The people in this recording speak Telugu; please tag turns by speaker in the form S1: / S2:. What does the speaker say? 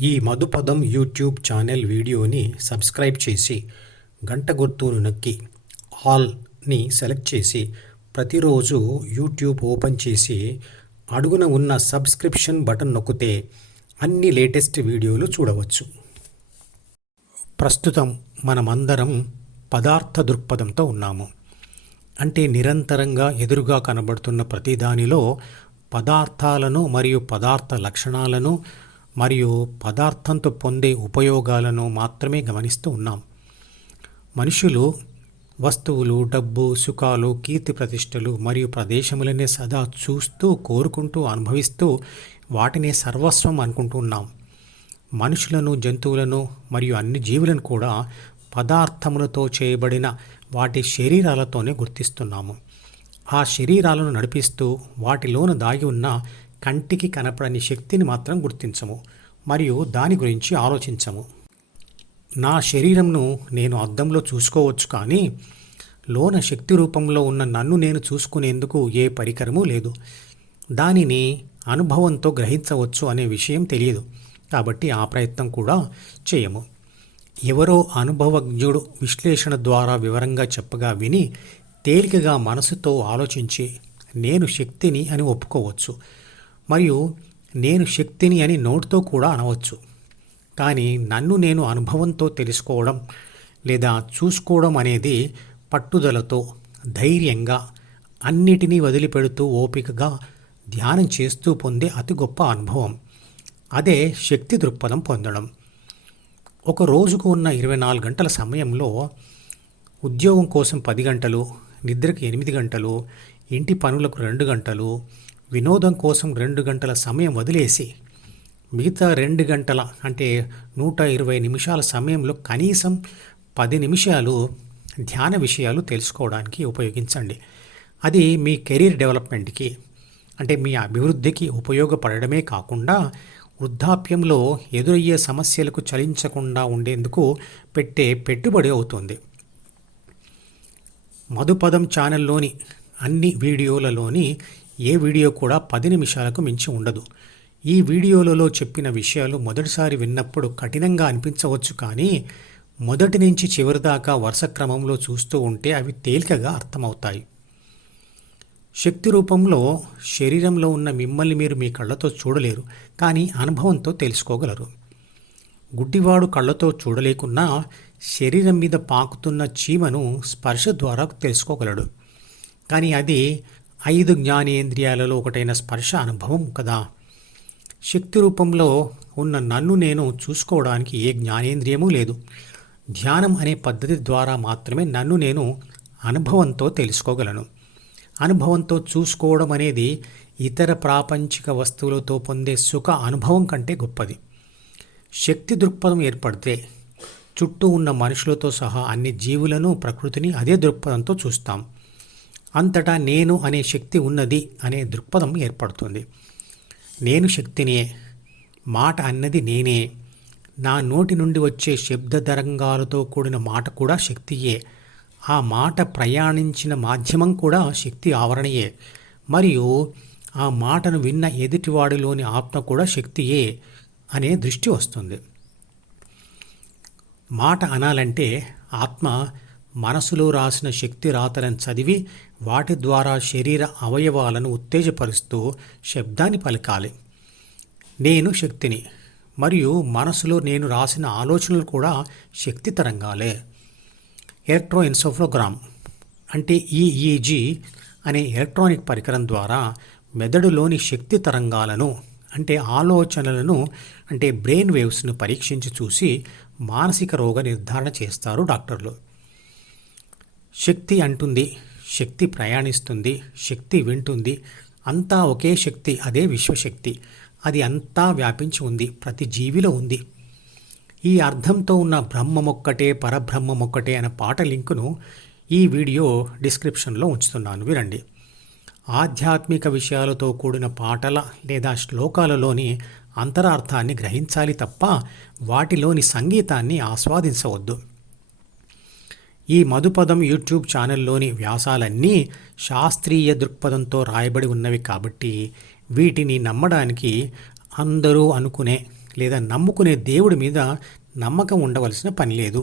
S1: ఈ మధుపదం యూట్యూబ్ ఛానల్ వీడియోని సబ్స్క్రైబ్ చేసి గంట గుర్తును నొక్కి ఆల్ని సెలెక్ట్ చేసి ప్రతిరోజు యూట్యూబ్ ఓపెన్ చేసి అడుగున ఉన్న సబ్స్క్రిప్షన్ బటన్ నొక్కితే అన్ని లేటెస్ట్ వీడియోలు చూడవచ్చు. ప్రస్తుతం మనమందరం పదార్థ దృక్పథంతో ఉన్నాము. అంటే నిరంతరంగా ఎదురుగా కనబడుతున్న ప్రతిదానిలో పదార్థాలను మరియు పదార్థ లక్షణాలను మరియు పదార్థంతో పొందే ఉపయోగాలను మాత్రమే గమనిస్తూ ఉన్నాం. మనుషులు వస్తువులు డబ్బు సుఖాలు కీర్తి ప్రతిష్టలు మరియు ప్రదేశములనే సదా చూస్తూ కోరుకుంటూ అనుభవిస్తూ వాటినే సర్వస్వం అనుకుంటూ ఉన్నాం. మనుషులను జంతువులను మరియు అన్ని జీవులను కూడా పదార్థములతో చేయబడిన వాటి శరీరాలతోనే గుర్తిస్తున్నాము. ఆ శరీరాలను నడిపిస్తూ వాటిలోన దాగి ఉన్న కంటికి కనపడని శక్తిని మాత్రం గుర్తించము మరియు దాని గురించి ఆలోచించము. నా శరీరంను నేను అద్దంలో చూసుకోవచ్చు కానీ లోన శక్తి రూపంలో ఉన్న నన్ను నేను చూసుకునేందుకు ఏ పరికరమూ లేదు. దానిని అనుభవంతో గ్రహించవచ్చు అనే విషయం తెలియదు కాబట్టి ఆ ప్రయత్నం కూడా చేయము. ఎవరో అనుభవజ్ఞుడు విశ్లేషణ ద్వారా వివరంగా చెప్పగా విని తేలికగా మనసుతో ఆలోచించి నేను శక్తిని అని ఒప్పుకోవచ్చు. మరియు నేను శక్తిని అని నోటితో కూడా అనవచ్చు. కానీ నన్ను నేను అనుభవంతో తెలుసుకోవడం లేదా చూసుకోవడం అనేది పట్టుదలతో ధైర్యంగా అన్నిటినీ వదిలిపెడుతూ ఓపికగా ధ్యానం చేస్తూ పొందే అతి గొప్ప అనుభవం. అదే శక్తి దృక్పథం పొందడం. ఒక రోజుకు ఉన్న ఇరవై నాలుగు గంటల సమయంలో ఉద్యోగం కోసం పది గంటలు నిద్రకు ఎనిమిది గంటలు ఇంటి పనులకు రెండు గంటలు వినోదం కోసం రెండు గంటల సమయం వదిలేసి మిగతా రెండు గంటల అంటే నూట ఇరవై నిమిషాల సమయంలో కనీసం పది నిమిషాలు ధ్యాన విషయాలు తెలుసుకోవడానికి ఉపయోగించండి. అది మీ కెరీర్ డెవలప్మెంట్కి అంటే మీ అభివృద్ధికి ఉపయోగపడడమే కాకుండా వృద్ధాప్యంలో ఎదురయ్యే సమస్యలకు చలించకుండా ఉండేందుకు పెట్టే పెట్టుబడి అవుతుంది. మధుపదం ఛానల్లోని అన్ని వీడియోలలోని ఏ వీడియో కూడా పది నిమిషాలకు మించి ఉండదు. ఈ వీడియోలలో చెప్పిన విషయాలు మొదటిసారి విన్నప్పుడు కఠినంగా అనిపించవచ్చు కానీ మొదటి నుంచి చివరి దాకా వరుస క్రమంలో చూస్తూ ఉంటే అవి తేలికగా అర్థమవుతాయి. శక్తి రూపంలో శరీరంలో ఉన్న మిమ్మల్ని మీరు మీ కళ్ళతో చూడలేరు కానీ అనుభవంతో తెలుసుకోగలరు. గుడ్డివాడు కళ్ళతో చూడలేకున్నా శరీరం మీద పాకుతున్న చీమను స్పర్శ ద్వారా తెలుసుకోగలడు. కానీ అది ఐదు జ్ఞానేంద్రియాలలో ఒకటైన స్పర్శ అనుభవం కదా. శక్తి రూపంలో ఉన్న నన్ను నేను చూసుకోవడానికి ఏ జ్ఞానేంద్రియమూ లేదు. ధ్యానం అనే పద్ధతి ద్వారా మాత్రమే నన్ను నేను అనుభవంతో తెలుసుకోగలను. అనుభవంతో చూసుకోవడం అనేది ఇతర ప్రాపంచిక వస్తువులతో పొందే సుఖ అనుభవం కంటే గొప్పది. శక్తి దృక్పథం ఏర్పడితే చుట్టూ ఉన్న మనుషులతో సహా అన్ని జీవులను ప్రకృతిని అదే దృక్పథంతో చూస్తాం. అంతటా నేను అనే శక్తి ఉన్నది అనే దృక్పథం ఏర్పడుతుంది. నేను శక్తినే మాట అన్నది నేనే. నా నోటి నుండి వచ్చే శబ్ద తరంగాలతో కూడిన మాట కూడా శక్తియే. ఆ మాట ప్రయాణించిన మాధ్యమం కూడా శక్తి ఆవరణయే. మరియు ఆ మాటను విన్న ఎదుటివాడిలోని ఆత్మ కూడా శక్తియే అనే దృష్టి వస్తుంది. మాట అనాలంటే ఆత్మ మనసులో రాసిన శక్తి రాతలను చదివి వాటి ద్వారా శరీర అవయవాలను ఉత్తేజపరుస్తూ శబ్దాన్ని పలకాలి. నేను శక్తిని మరియు మనసులో నేను రాసిన ఆలోచనలు కూడా శక్తి తరంగాలే. ఎలక్ట్రోఎన్సోఫ్లోగ్రామ్ అంటే ఈఈజీ అనే ఎలక్ట్రానిక్ పరికరం ద్వారా మెదడులోని శక్తి తరంగాలను అంటే ఆలోచనలను అంటే బ్రెయిన్ వేవ్స్ను పరీక్షించి చూసి మానసిక రోగ నిర్ధారణ చేస్తారు డాక్టర్లు. శక్తి అంటుంది శక్తి ప్రయాణిస్తుంది శక్తి వింటుంది. అంతా ఒకే శక్తి అదే విశ్వశక్తి. అది అంతా వ్యాపించి ఉంది ప్రతి జీవిలో ఉంది. ఈ అర్థంతో ఉన్న బ్రహ్మమొక్కటే పరబ్రహ్మమొక్కటే అనే పాట లింకును ఈ వీడియో డిస్క్రిప్షన్లో ఉంచుతున్నాను. వినండి. ఆధ్యాత్మిక విషయాలతో కూడిన పాటల లేదా శ్లోకాలలోని అంతరార్థాన్ని గ్రహించాలి తప్ప వాటిలోని సంగీతాన్ని ఆస్వాదించవద్దు. ఈ మధుపదం యూట్యూబ్ ఛానల్లోని వ్యాసాలన్నీ శాస్త్రీయ దృక్పథంతో రాయబడి ఉన్నవి కాబట్టి వీటిని నమ్మడానికి అందరూ అనుకునే లేదా నమ్ముకునే దేవుడి మీద నమ్మకం ఉండవలసిన పని లేదు.